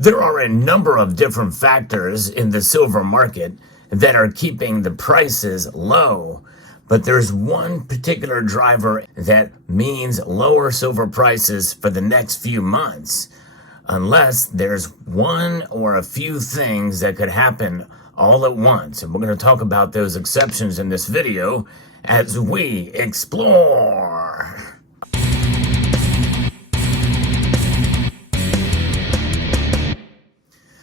There are a number of different factors in the silver market that are keeping the prices low, but there's one particular driver that means lower silver prices for the next few months, unless there's one or a few things that could happen all at once. And we're going to talk about those exceptions in this video as we explore.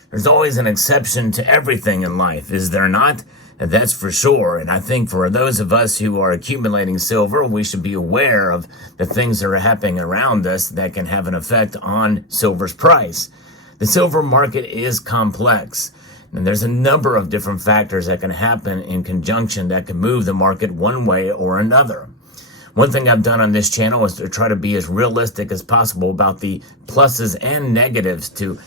There's always an exception to everything in life, is there not? That's for sure. And I think for those of us who are accumulating silver, we should be aware of the things that are happening around us that can have an effect on silver's price. The silver market is complex, and there's a number of different factors that can happen in conjunction that can move the market one way or another. One thing I've done on this channel is to try to be as realistic as possible about the pluses and negatives to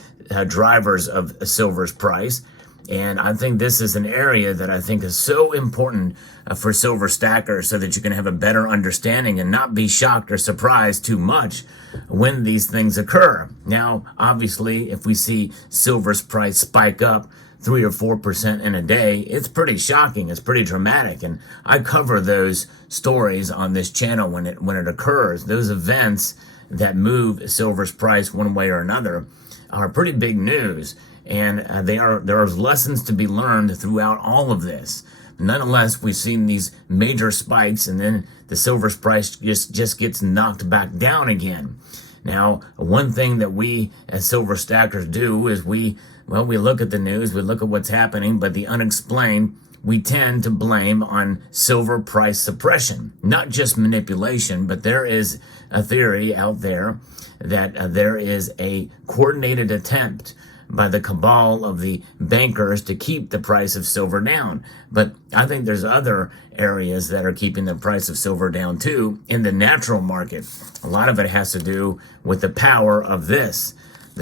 drivers of silver's price. And I think this is an area that I think is so important for silver stackers, so that you can have a better understanding and not be shocked or surprised too much when these things occur. Now, obviously, if we see silver's price spike up 3 or 4% in a day, it's pretty shocking. It's pretty dramatic. And I cover those stories on this channel when it occurs. Those events that move silver's price one way or another are pretty big news, and there are lessons to be learned throughout all of this. Nonetheless, we've seen these major spikes, and then the silver's price just gets knocked back down again. Now, one thing that we as silver stackers do is we look at the news, we look at what's happening, but the unexplained we tend to blame on silver price suppression. Not just manipulation, but there is a theory out there that there is a coordinated attempt by the cabal of the bankers to keep the price of silver down. But I think there's other areas that are keeping the price of silver down too in the natural market. A lot of it has to do with the power of the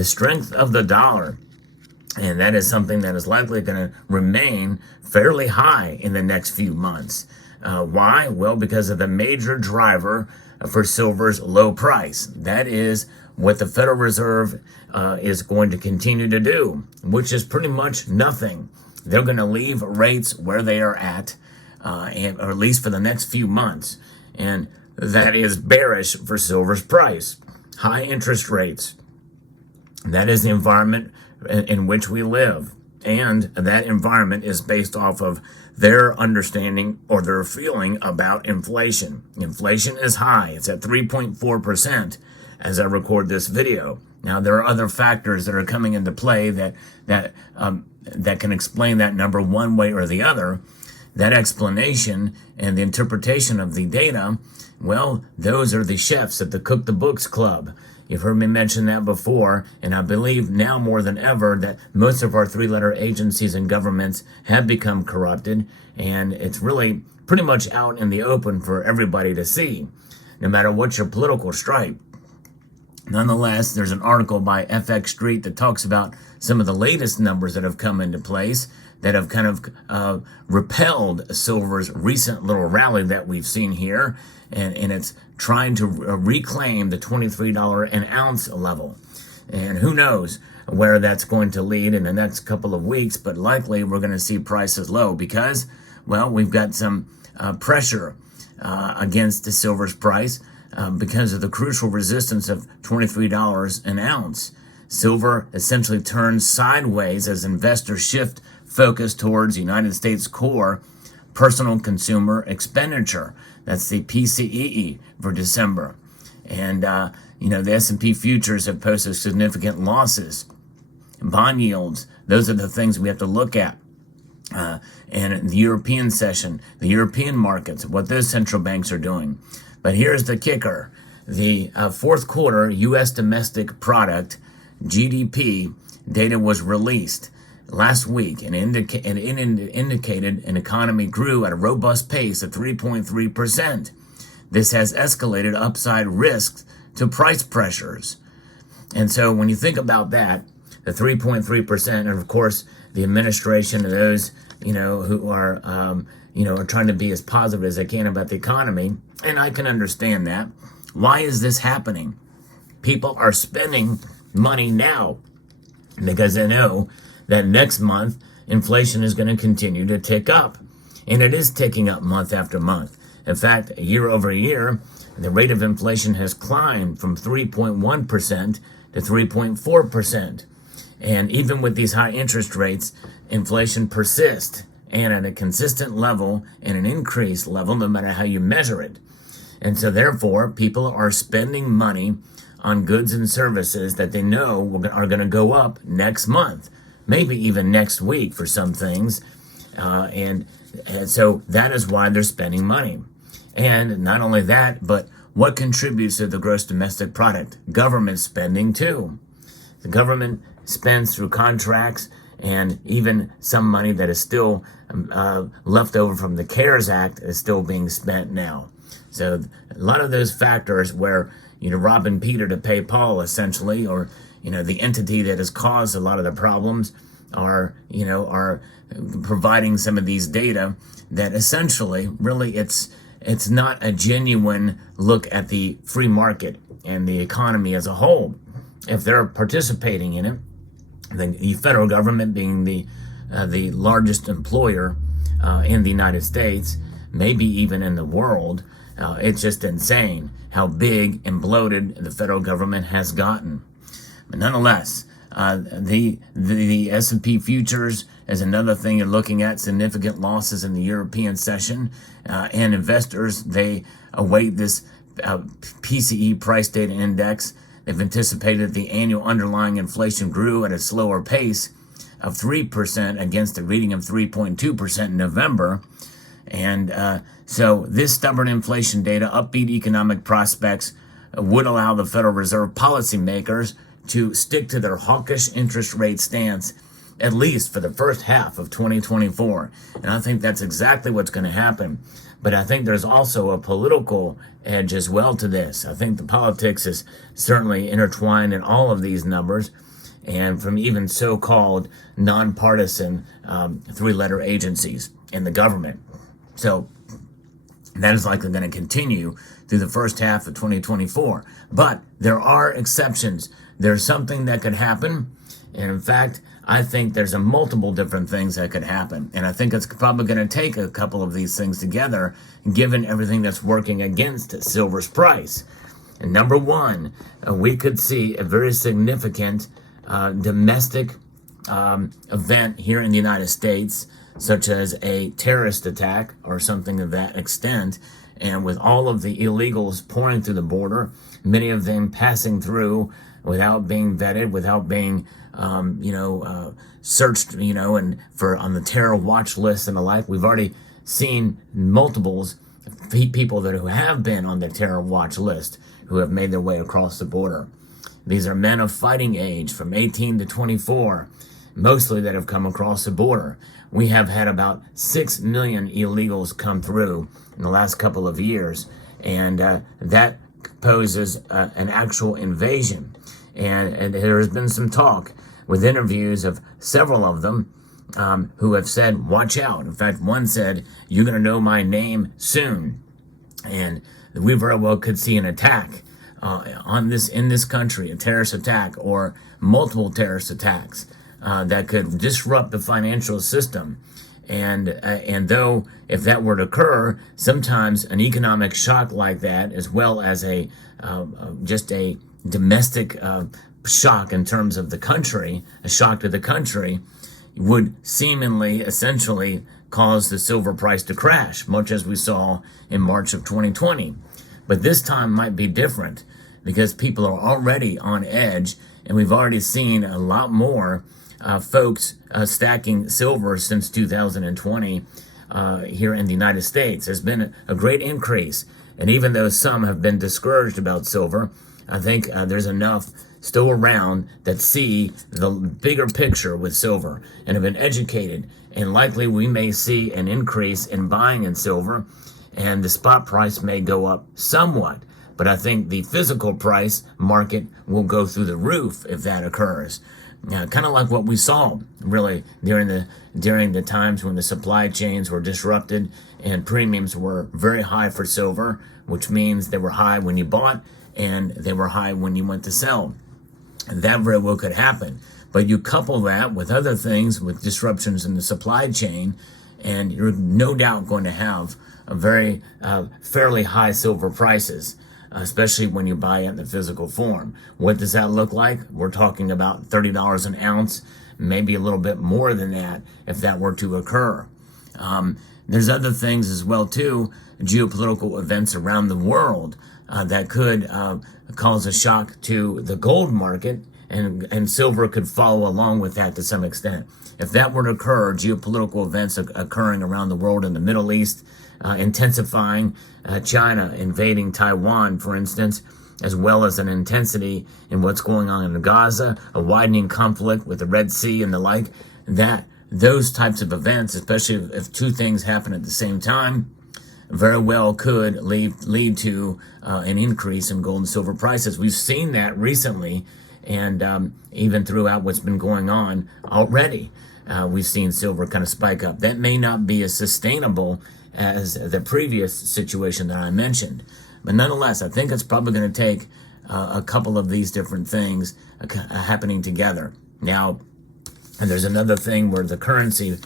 strength of the dollar. And that is something that is likely going to remain fairly high in the next few months. Why? Well, because of the major driver for silver's low price. That is what the Federal Reserve is going to continue to do, which is pretty much nothing. They're going to leave rates where they are at, or at least for the next few months. And that is bearish for silver's price. High interest rates. That is the environment in which we live. And that environment is based off of their understanding or their feeling about inflation. Inflation is high. It's at 3.4% as I record this video. Now, there are other factors that are coming into play that can explain that number one way or the other. That explanation and the interpretation of the data, well, those are the chefs at the Cook the Books Club. You've heard me mention that before, and I believe now more than ever that most of our three-letter agencies and governments have become corrupted, and it's really pretty much out in the open for everybody to see, no matter what your political stripe. Nonetheless, there's an article by FX Street that talks about some of the latest numbers that have come into place that have kind of repelled silver's recent little rally that we've seen here, and it's trying to reclaim the $23 an ounce level. And who knows where that's going to lead in the next couple of weeks, but likely we're going to see prices low because, well, we've got some pressure against the silver's price because of the crucial resistance of $23 an ounce. Silver essentially turns sideways as investors shift focus towards United States core personal consumer expenditure. That's the PCE for December. And, the S&P futures have posted significant losses. Bond yields, those are the things we have to look at. And the European session, the European markets, what those central banks are doing. But here's the kicker. The fourth quarter U.S. domestic product, GDP, data was released last week, and it indicated an economy grew at a robust pace of 3.3%. This has escalated upside risks to price pressures. And so when you think about that, the 3.3%, and of course the administration and those, who are, are trying to be as positive as they can about the economy, and I can understand that. Why is this happening? People are spending money now. because they know that next month inflation is going to continue to tick up. And it is ticking up month after month. In fact, year over year, the rate of inflation has climbed from 3.1% to 3.4%. And even with these high interest rates, inflation persists and at a consistent level and an increased level no matter how you measure it. And so therefore, people are spending money on goods and services that they know are going to go up next month, maybe even next week for some things. And so that is why they're spending money. And not only that, but what contributes to the gross domestic product? Government spending too. The government spends through contracts and even some money that is still left over from the CARES Act is still being spent now. So a lot of those factors where, robbing Peter to pay Paul essentially, or, the entity that has caused a lot of the problems are providing some of these data that essentially really it's not a genuine look at the free market and the economy as a whole. If they're participating in it, the federal government being the largest employer in the United States, maybe even in the world, it's just insane how big and bloated the federal government has gotten. But nonetheless, the S&P futures is another thing you're looking at. Significant losses in the European session, and investors, they await this PCE price data index. They've anticipated the annual underlying inflation grew at a slower pace of 3% against a reading of 3.2% in November. And so this stubborn inflation data, upbeat economic prospects would allow the Federal Reserve policymakers to stick to their hawkish interest rate stance, at least for the first half of 2024. And I think that's exactly what's going to happen. But I think there's also a political edge as well to this. I think the politics is certainly intertwined in all of these numbers, and from even so-called nonpartisan three-letter agencies in the government. So that is likely going to continue through the first half of 2024. But there are exceptions. There's something that could happen. And in fact, I think there's a multiple different things that could happen. And I think it's probably going to take a couple of these things together, given everything that's working against silver's price. And number one, we could see a very significant domestic event here in the United States, such as a terrorist attack or something of that extent. And with all of the illegals pouring through the border, many of them passing through without being vetted, without being, searched, and for on the terror watch list and the like. We've already seen multiples people who have been on the terror watch list who have made their way across the border. These are men of fighting age from 18 to 24, mostly that have come across the border. We have had about 6 million illegals come through in the last couple of years, and that poses an actual invasion. And there has been some talk with interviews of several of them who have said, watch out. In fact, one said, you're going to know my name soon. And we very well could see an attack in this country, a terrorist attack or multiple terrorist attacks that could disrupt the financial system. And though if that were to occur, sometimes an economic shock like that, as well as just a domestic shock in terms of the country, a shock to the country, would seemingly essentially cause the silver price to crash, much as we saw in March of 2020. But this time might be different because people are already on edge, and we've already seen a lot more folks stacking silver since 2020 here in the United States. There's been a great increase, and even though some have been discouraged about silver, I think there's enough still around that see the bigger picture with silver and have been educated, and likely we may see an increase in buying in silver, and the spot price may go up somewhat. But I think the physical price market will go through the roof if that occurs. Kind of like what we saw really during the times when the supply chains were disrupted and premiums were very high for silver, which means they were high when you bought and they were high when you went to sell. And that very well could happen. But you couple that with other things, with disruptions in the supply chain, and you're no doubt going to have a very fairly high silver prices, especially when you buy it in the physical form. What does that look like? We're talking about $30 an ounce, maybe a little bit more than that if that were to occur. There's other things as well too, geopolitical events around the world that could cause a shock to the gold market, and silver could follow along with that to some extent. If that were to occur, geopolitical events occurring around the world, in the Middle East, intensifying, China invading Taiwan, for instance, as well as an intensity in what's going on in Gaza, a widening conflict with the Red Sea and the like, that those types of events, especially if two things happen at the same time, very well could lead to an increase in gold and silver prices. We've seen that recently, and even throughout what's been going on already, we've seen silver kind of spike up. That may not be as sustainable as the previous situation that I mentioned, but nonetheless, I think it's probably going to take a couple of these different things happening together. Now, and there's another thing where the currency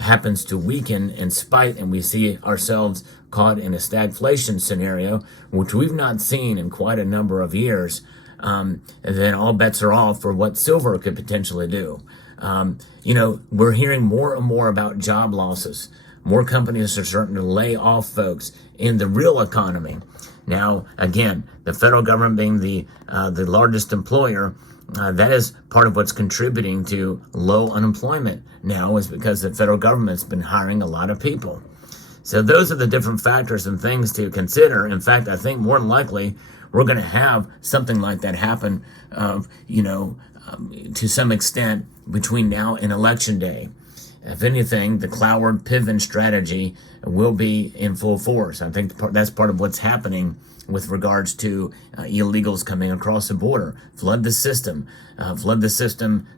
happens to weaken in spite, and we see ourselves caught in a stagflation scenario, which we've not seen in quite a number of years. Then all bets are off for what silver could potentially do. We're hearing more and more about job losses. More companies are starting to lay off folks in the real economy. Now, again, the federal government being the largest employer, that is part of what's contributing to low unemployment now, is because the federal government's been hiring a lot of people. So those are the different factors and things to consider. In fact, I think more than likely we're going to have something like that happen, to some extent between now and Election Day. If anything, the Cloward Piven strategy will be in full force. I think that's part of what's happening with regards to illegals coming across the border. Flood the system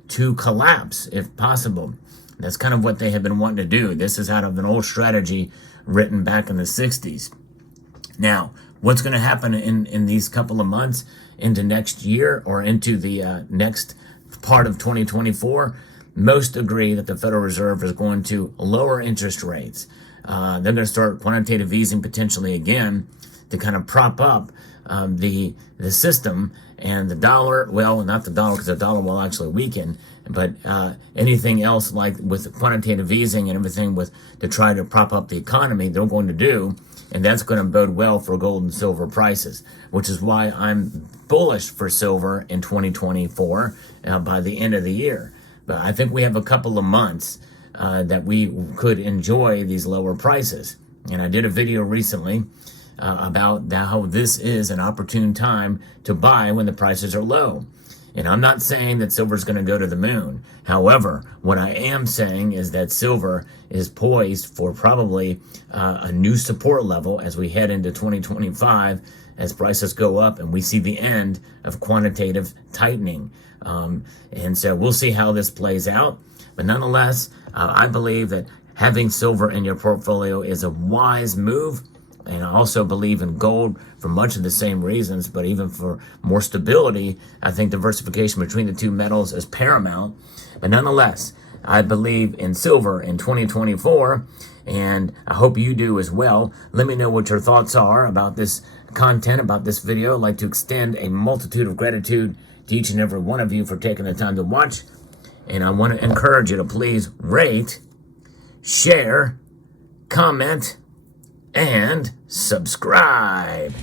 to collapse if possible. That's kind of what they have been wanting to do. This is out of an old strategy written back in the 60s. Now, what's going to happen in these couple of months into next year or into the next part of 2024? Most agree that the Federal Reserve is going to lower interest rates. They're going to start quantitative easing potentially again to kind of prop up the system, and the dollar, well, not the dollar because the dollar will actually weaken, but anything else like with quantitative easing and everything to try to prop up the economy, they're going to do, and that's going to bode well for gold and silver prices, which is why I'm bullish for silver in 2024 by the end of the year. But I think we have a couple of months that we could enjoy these lower prices. And I did a video recently about how this is an opportune time to buy when the prices are low. And I'm not saying that silver is going to go to the moon. However, what I am saying is that silver is poised for probably a new support level as we head into 2025, as prices go up and we see the end of quantitative tightening. And so we'll see how this plays out. But nonetheless, I believe that having silver in your portfolio is a wise move. And I also believe in gold for much of the same reasons, but even for more stability, I think diversification between the two metals is paramount. But nonetheless, I believe in silver in 2024, and I hope you do as well. Let me know what your thoughts are about this content, about this video. I'd like to extend a multitude of gratitude to each and every one of you for taking the time to watch. And I want to encourage you to please rate, share, comment, and subscribe.